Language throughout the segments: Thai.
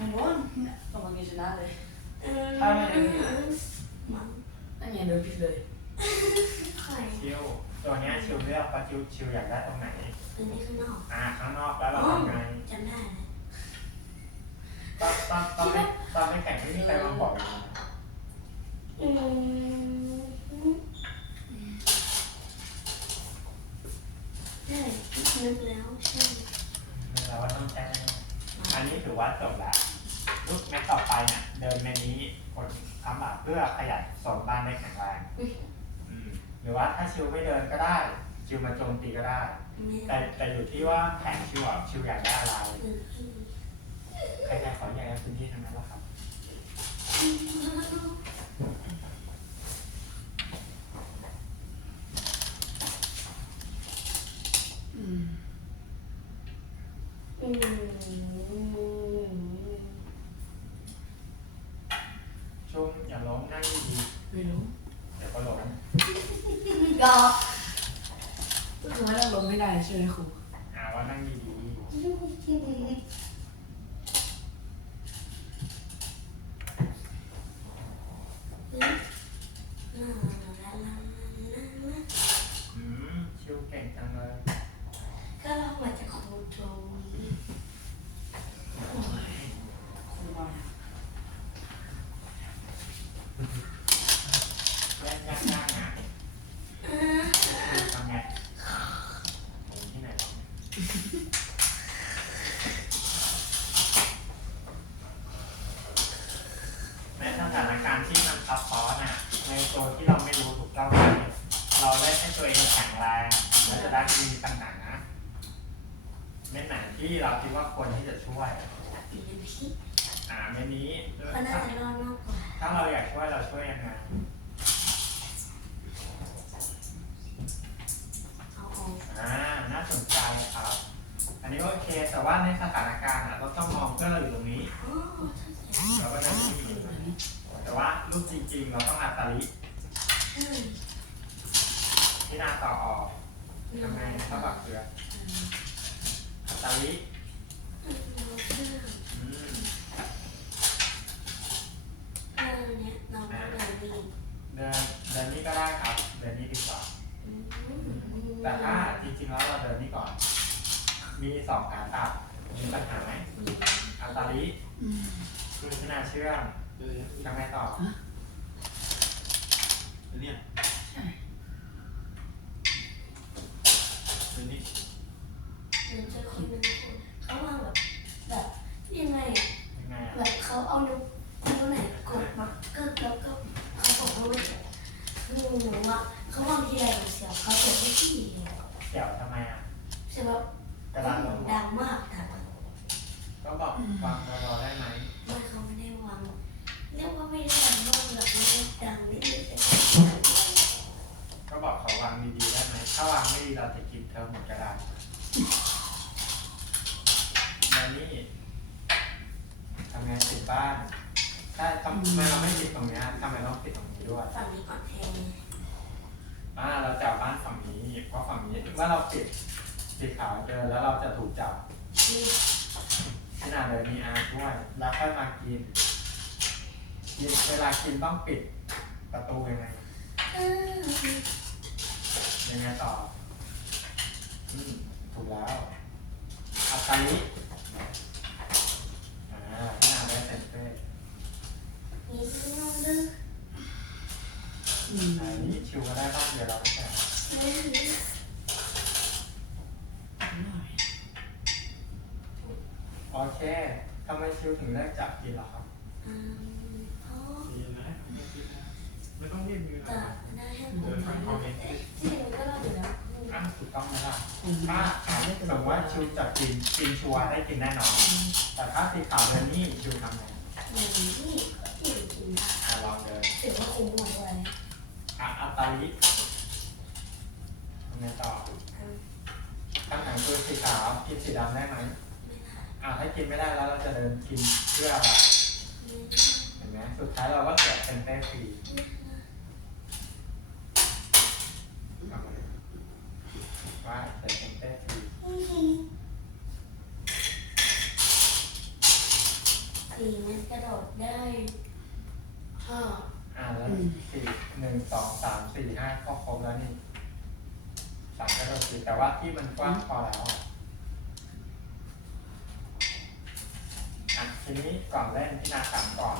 ไม่รู้เนี่ยตรงนี้ชนะเลยเออถ้าไม่ได้ผิดมั้งนั่นไงเดินผิดเลยใครชิวตัวเนี้ยชิวเลือกว่าชิวชิวอยากได้ตรงไหนตัวนี้ข้างนอกอ่าข้างนอกแล้วเราทำไงจำได้เลยตอนตอนตอนไม่ตอนไม่แข่งไม่มีใครมาบอกเลยนะอืมใช่นึกแล้วใช่ เราว่าต้องแจ้ง อันนี้ถือว่าจบแล้วรูปแมตต่อไปเนี่ยเดินเมนนี้กดคำแบบเพื่อขยันสมบ้านได้แข็งแรงอืมหรือว่าถ้าชิวไม่เดินก็ได้ ชิวมาโจมตีก็ได้ แต่แต่อยู่ที่ว่าแผนชิวอะชิวอยากได้อะไรใครๆขออยากได้พื้นที่ทั้งนั้นแหละครับอืมอืม ช่วงอย่าล้มนั่งดี ไม่รู้ ๆเดี๋ยวก็ล้ม ก็ก็คือว่าเราลงไม่ได้ใช่ไหมครูอ่าว่านั่งดีๆอืมชิวเก่งจังเลย ก็เรามาจากครูโจม โอ้ยครูมา แยกยากยากนะทำไงผมที่ไหนวะในสถานการณ์ที่มันซับซ้อนอะ ในตัวที่เราไม่รู้ถูกต้องไหมเราเล่นให้ ตัวเองแข็งแรงแล้วจะได้ไม่มีปัญหาเม็ดไหนที่เราคิดว่าควรที่จะช่วยปีนพี่อ่าเม็ดนี้ก็น่าจะรอดมากกว่าถ้าเราอยากช่วยเราช่วยยังไงเอาออกอ่าน่าสนใจครับ อันนี้โอเคแต่ว่าในสถานการณ์อะเราต้องมองเพื่อนเราอยู่ตรงนี้อ๋อเราก็จะที่อยู่ตรงนี้แต่ว่ารูปจริงๆ เราต้องอาตาลิใช่ที่ หน้าต่อออกทำไงถ้าบักเกลืออาตาลิอืมเออเนี่ยเราก็เลยมีเดินเดินนี่ก็ได้ครับ เดินนี่ดีกว่า แต่ถ้าจริงๆแล้วเราเดินนี่ก่อน มีสองขาตัดมีปัญหาไหมอาตาลิอืมคือที่หน้าเชื่อมเออทำไงต่อ เนี่ย ใช่ ตัวนี้ มันจะคนนึงเขาว่าแบบแบบยังไงอะ ยังไงอะ แบบเขาเอานิ้วนิ้วไหนกด มาก็แล้วก็เขาบอกว่าไม่หนูหนูว่าเขาวางทีไรกับเสียวเขาเปิดไม่ที่เกี่ยวทำไมอะใช่ไหมกระดานลงดังมากแต่ว่าก็บอกวางรอได้ไหมไม่เขาไม่ได้วางเรียกว่าไม่ได้ดังมากแบบไม่ได้ดังนิดเดียวก็บอกเขาวางดีๆได้ไหมถ้าวางไม่ดีเราจะกินเธอหมดกระดานแล้วนี่ทำไงติดบ้าน ถ้าทำไมเราไม่ติดตรงเนี้ยทำไมต้องติดตรงนี้ด้วย ฝั่งนี้ก่อนแทนอ่าเราจับบ้านฝั่งนี้เพราะฝั่งนี้ว่าเราปิดสีขาวเจอแล้วเราจะถูกจับนี่ขนาดเลยมีอาช่วย แล้วค่อยมากินกินเวลากินต้องปิดประตูยังไงเออยังไงต่ออืมถูกแล้วอาตาลิอ่าที่นาได้เซนเต้ นี่น้องดื้อ อืม อันนี้ชิวก็ได้บ้างเดี๋ยวเราไม่ใช่ ไม่ดื้อ หน่อย โอเคทำไมชิวถึงเลือกจับกินเหรอครับอืมพ่อดีนะไม่ต้องรีบมือแต่นะได้ให้ผมทำที่มันก็รอดอยู่แล้วอะถูกต้องไหมล่ะอืมถ้าอ่าสมมติว่าชิวจับกินกินชัวร์ได้กินแน่นอน แต่ถ้าสีขาวเดินนี่ชิวทำไงหนึ่งที่ที่กินอ่าลองเดินถือว่าคุ้มหมดเลยอะอาตาลิทำไงต่อตั้งแต่ตัวสีขาวกินสีดำได้ไหมไม่ได้ อ่าถ้ากินไม่ได้แล้วเราจะเดินกินเพื่ออะไรเห็นไหมสุดท้ายเราก็เสียเป็นเต้ฟรีทำอะไรว่าเสียเป็นเต้ฟรีสีมตรกระโดดได้ห้าอ่าแล้วสี่หนึ่งสองสามสี่ห้าก็ครบแล้วนี่สามกระโดดสี่แต่ว่าที่มันกว้างพอแล้วอะอะ ทีนี้ก่อนเล่นพี่นาถามก่อน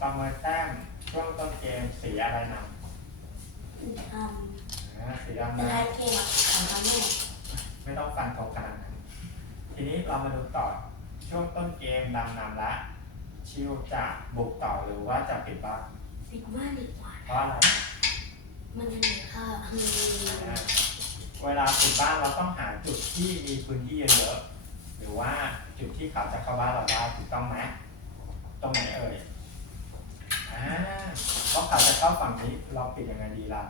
ประเมินแต้มช่วงต้นเกมสีอะไรนำทอ่าสีำดำเป็นนะลายเกมของทำแม่ไม่ต้องฟันธงขนาดนั้นทีนี้เรามาดูต่อช่วงต้นเกมดำนำและ ชิวจะบุกต่อหรือว่าจะปิดบ้านปิดบ้านดีกว่า เพราะอะไรมันจะเหนื่อยค่ะคืออ่าเวลาปิดบ้านเราต้องหาจุดที่มีพื้นที่เยอะๆหรือว่า จุดที่เขาจะเข้าบ้านเราได้ถูกต้องไหมตรงไหนเอ่ยอ่าเพราะเขาจะเข้าฝั่งนี้เราปิดยังไงดีล่ะ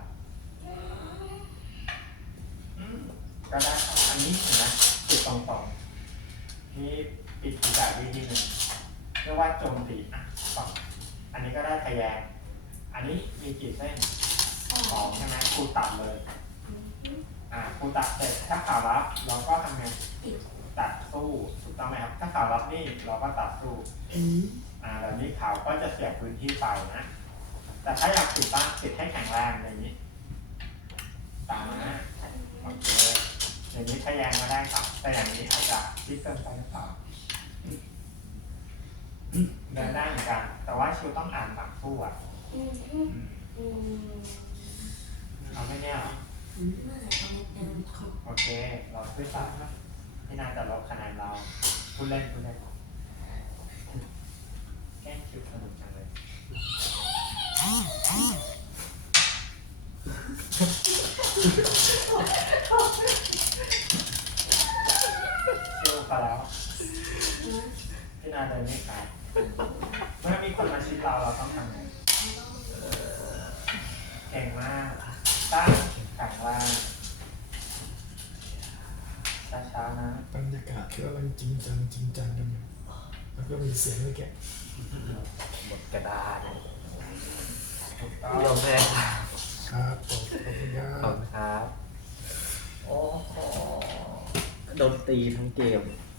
อืมก็ได้อันนี้เห็นไหมปิดตรงๆนี่ปิดอีกแบบวิธีหนึ่งเรียกว่าโจมตีอะฝั่งอันนี้ก็ได้ทะแยงอันนี้มีกี่เส้นสองใช่ไหมครูตัดเลย อ่าครูตัดเสร็จถ้าข่าวรับเราก็ทำไง ตัดสู้ถูกต้องไหมครับ ถ้าข่าวรับนี่เราก็ตัดสู้อืมอ่าแบบนี้ข่าวก็จะเสียพื้นที่ไปนะ แต่ถ้าอยากปิดบ้านปิดให้แข็งแรงอย่างนี้ตามนะโอเคอย่างนี้ทะแยงมาได้ครับ แต่อย่างนี้อาจจะชิดเกินไปหรือเปล่าเดินได้เหมือนกัน แต่ว่าชิวต้องอ่านฝั่งสู้อะอืมอืมอืมเอาไม่เนี่ยเหรอเมื่อไหร่จะไม่เต็มครับโอเค เราขึ้นสามนะ พี่นาจะลบคะแนนเราคุณเล่นคุณเล่นแกล้งคิวสนุกจังเลยคิวไปแล้วพี่นาเดินไม่ไกลเมื่อมีคนมาชิดเราเราต้องทำไงเก่งมากตั้งแข็งแรง ช้าๆนะบรรยากาศที่กำลังจริงจังจริงจังกันอยู่แล้วก็มีเสียงเลยแกะหมดกระดาษถูกต้องลงเลยครับครับผมขอบคุณครัขอบบคุณครับ โอ้โหโดนตีทั้งเกมอ